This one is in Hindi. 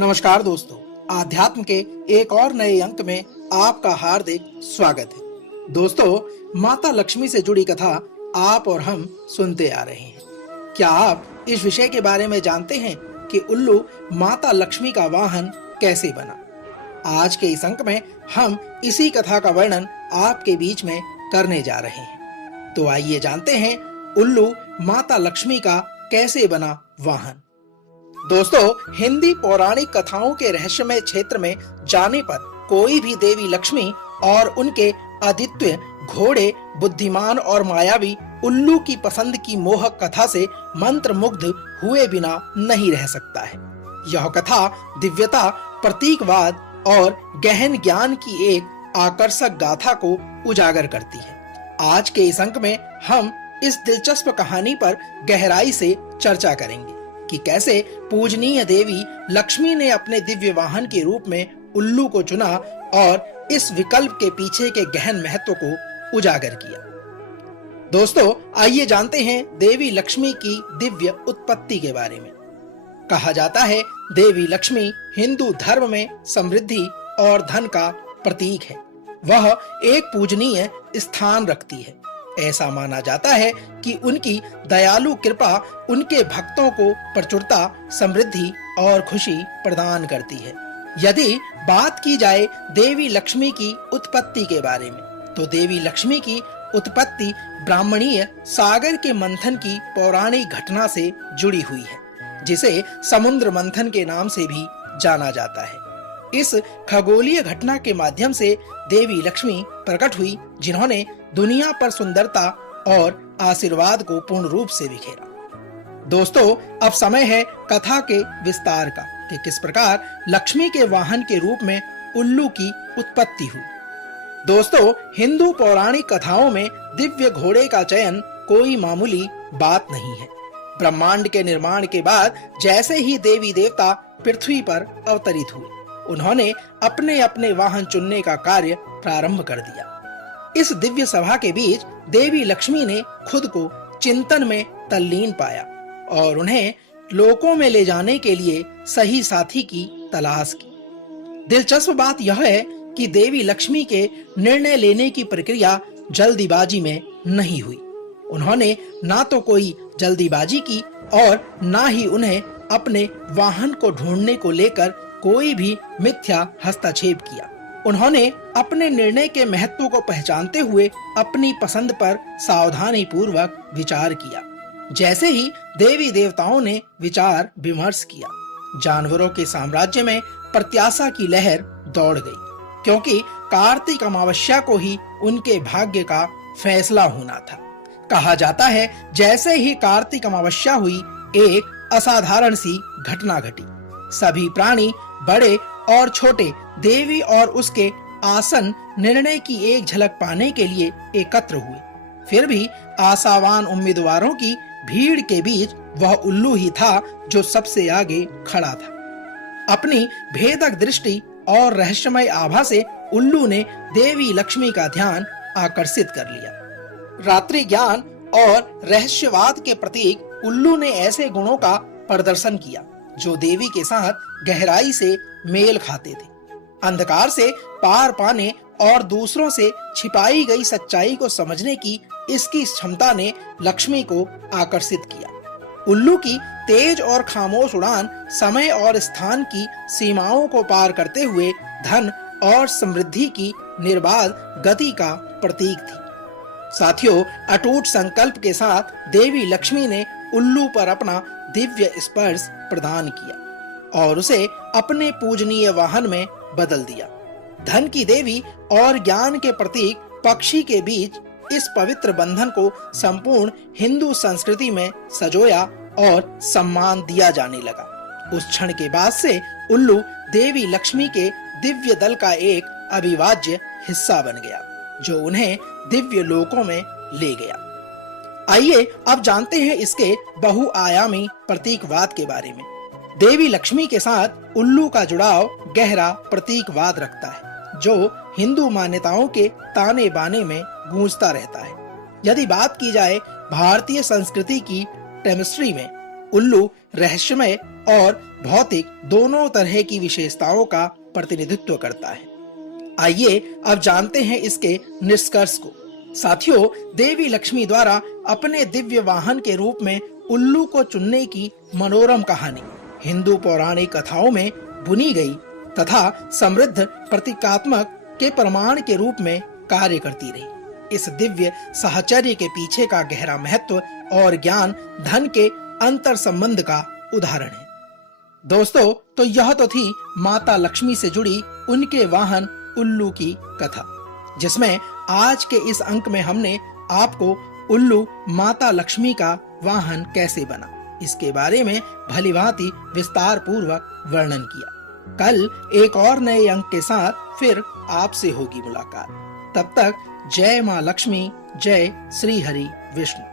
नमस्कार दोस्तों, आध्यात्म के एक और नए अंक में आपका हार्दिक स्वागत है। दोस्तों, माता लक्ष्मी से जुड़ी कथा आप और हम सुनते आ रहे हैं। क्या आप इस विषय के बारे में जानते हैं कि उल्लू माता लक्ष्मी का वाहन कैसे बना? आज के इस अंक में हम इसी कथा का वर्णन आपके बीच में करने जा रहे हैं। तो आइए जानते हैं उल्लू माता लक्ष्मी का कैसे बना वाहन। दोस्तों, हिंदी पौराणिक कथाओं के रहस्यमय क्षेत्र में जाने पर कोई भी देवी लक्ष्मी और उनके अद्वितीय घोड़े, बुद्धिमान और मायावी उल्लू की पसंद की मोहक कथा से मंत्रमुग्ध हुए बिना नहीं रह सकता है। यह कथा दिव्यता, प्रतीकवाद और गहन ज्ञान की एक आकर्षक गाथा को उजागर करती है। आज के इस अंक में हम इस दिलचस्प कहानी पर गहराई से चर्चा करेंगे कि कैसे पूजनीय देवी लक्ष्मी ने अपने दिव्य वाहन के रूप में उल्लू को चुना और इस विकल्प के पीछे के गहन महत्व को उजागर किया। दोस्तों, आइए जानते हैं देवी लक्ष्मी की दिव्य उत्पत्ति के बारे में। कहा जाता है देवी लक्ष्मी हिंदू धर्म में समृद्धि और धन का प्रतीक है। वह एक पूजनीय स्थान रखती है। ऐसा माना जाता है कि उनकी दयालु कृपा उनके भक्तों को प्रचुरता, समृद्धि और खुशी प्रदान करती है। यदि बात की जाए देवी लक्ष्मी की उत्पत्ति के बारे में, तो देवी लक्ष्मी की उत्पत्ति ब्राह्मणीय सागर के मंथन की पौराणिक घटना से जुड़ी हुई है, जिसे समुद्र मंथन के नाम से भी जाना जाता है। इस खगोलीय घटना के माध्यम से देवी लक्ष्मी प्रकट हुई, जिन्होंने दुनिया पर सुंदरता और आशीर्वाद को पूर्ण रूप से बिखेरा। दोस्तों, अब समय है कथा के विस्तार का कि किस प्रकार लक्ष्मी के वाहन के रूप में उल्लू की उत्पत्ति हुई। दोस्तों, हिंदू पौराणिक कथाओं में दिव्य घोड़े का चयन कोई मामूली बात नहीं है। ब्रह्मांड के निर्माण के बाद जैसे ही देवी देवता पृथ्वी पर अवतरित हुए, उन्होंने अपने अपने वाहन चुनने का कार्य प्रारंभ कर दिया। इस दिव्य सभा के बीच देवी लक्ष्मी ने खुद को चिंतन में तल्लीन पाया और उन्हें लोकों में ले जाने के लिए सही साथी की तलाश की। दिलचस्प बात यह है कि देवी लक्ष्मी के निर्णय लेने की प्रक्रिया जल्दीबाजी में नहीं हुई। उन्होंने ना तो कोई जल्दीबाजी की और ना ही उन्हें अपने वाहन को ढूंढने को लेकर कोई भी मिथ्या हस्तक्षेप किया। उन्होंने अपने निर्णय के महत्व को पहचानते हुए अपनी पसंद पर सावधानी पूर्वक विचार किया। जैसे ही देवी देवताओं ने विचार विमर्श किया, जानवरों के साम्राज्य में प्रत्याशा की लहर दौड़ गई, क्योंकि कार्तिक अमावस्या को ही उनके भाग्य का फैसला होना था। कहा जाता है जैसे ही कार्तिक अमावस्या हुई, एक असाधारण सी घटना घटी। सभी प्राणी, बड़े और छोटे, देवी और उसके आसन निर्णय की एक झलक पाने के लिए एकत्र हुए। फिर भी आशावान उम्मीदवारों की भीड़ के बीच वह उल्लू ही था जो सबसे आगे खड़ा था। अपनी भेदक दृष्टि और रहस्यमय आभा से उल्लू ने देवी लक्ष्मी का ध्यान आकर्षित कर लिया। रात्रि ज्ञान और रहस्यवाद के प्रतीक उल्लू ने ऐसे गुणों का प्रदर्शन किया जो देवी के साथ गहराई से मेल खाते थे। अंधकार से पार पाने और दूसरों से छिपाई गई सच्चाई को समझने की इसकी क्षमता ने लक्ष्मी को आकर्षित किया। उल्लू की तेज और खामोश उड़ान समय और स्थान की सीमाओं को पार करते हुए धन और समृद्धि की निर्बाध गति का प्रतीक थी। साथियों, अटूट संकल्प के साथ देवी लक्ष्मी ने उल्लू पर अपना दिव्य स्पर्श प्रदान किया और उसे अपने पूजनीय वाहन में बदल दिया। धन की देवी और ज्ञान के प्रतीक पक्षी के बीच इस पवित्र बंधन को संपूर्ण हिंदू संस्कृति में सजोया और सम्मान दिया जाने लगा। उस क्षण के बाद से उल्लू देवी लक्ष्मी के दिव्य दल का एक अविभाज्य हिस्सा बन गया, जो उन्हें दिव्य लोकों में ले गया। आइए अब जानते हैं इसके बहुआयामी प्रतीकवाद के बारे में। देवी लक्ष्मी के साथ उल्लू का जुड़ाव गहरा प्रतीकवाद रखता है, जो हिंदू मान्यताओं के ताने बाने में गूंजता रहता है। यदि बात की जाए भारतीय संस्कृति की टेमिस्ट्री में, उल्लू रहस्यमय और भौतिक दोनों तरह की विशेषताओं का प्रतिनिधित्व करता है। आइए अब जानते हैं इसके निष्कर्ष को। साथियों, देवी लक्ष्मी द्वारा अपने दिव्य वाहन के रूप में उल्लू को चुनने की मनोरम कहानी हिंदू पौराणिक कथाओं में बुनी गई तथा समृद्ध प्रतीकात्मक के प्रमाण के रूप में कार्य करती रही। इस दिव्य साहचर्य के पीछे का गहरा महत्व और ज्ञान धन के अंतर संबंध का उदाहरण है। दोस्तों, तो यह तो थी माता लक्ष्मी से जुड़ी उनके वाहन उल्लू की कथा, जिसमें आज के इस अंक में हमने आपको उल्लू माता लक्ष्मी का वाहन कैसे बना, इसके बारे में भलीभांति विस्तार पूर्वक वर्णन किया। कल एक और नए अंक के साथ फिर आपसे होगी मुलाकात। तब तक जय मां लक्ष्मी, जय श्री हरि विष्णु।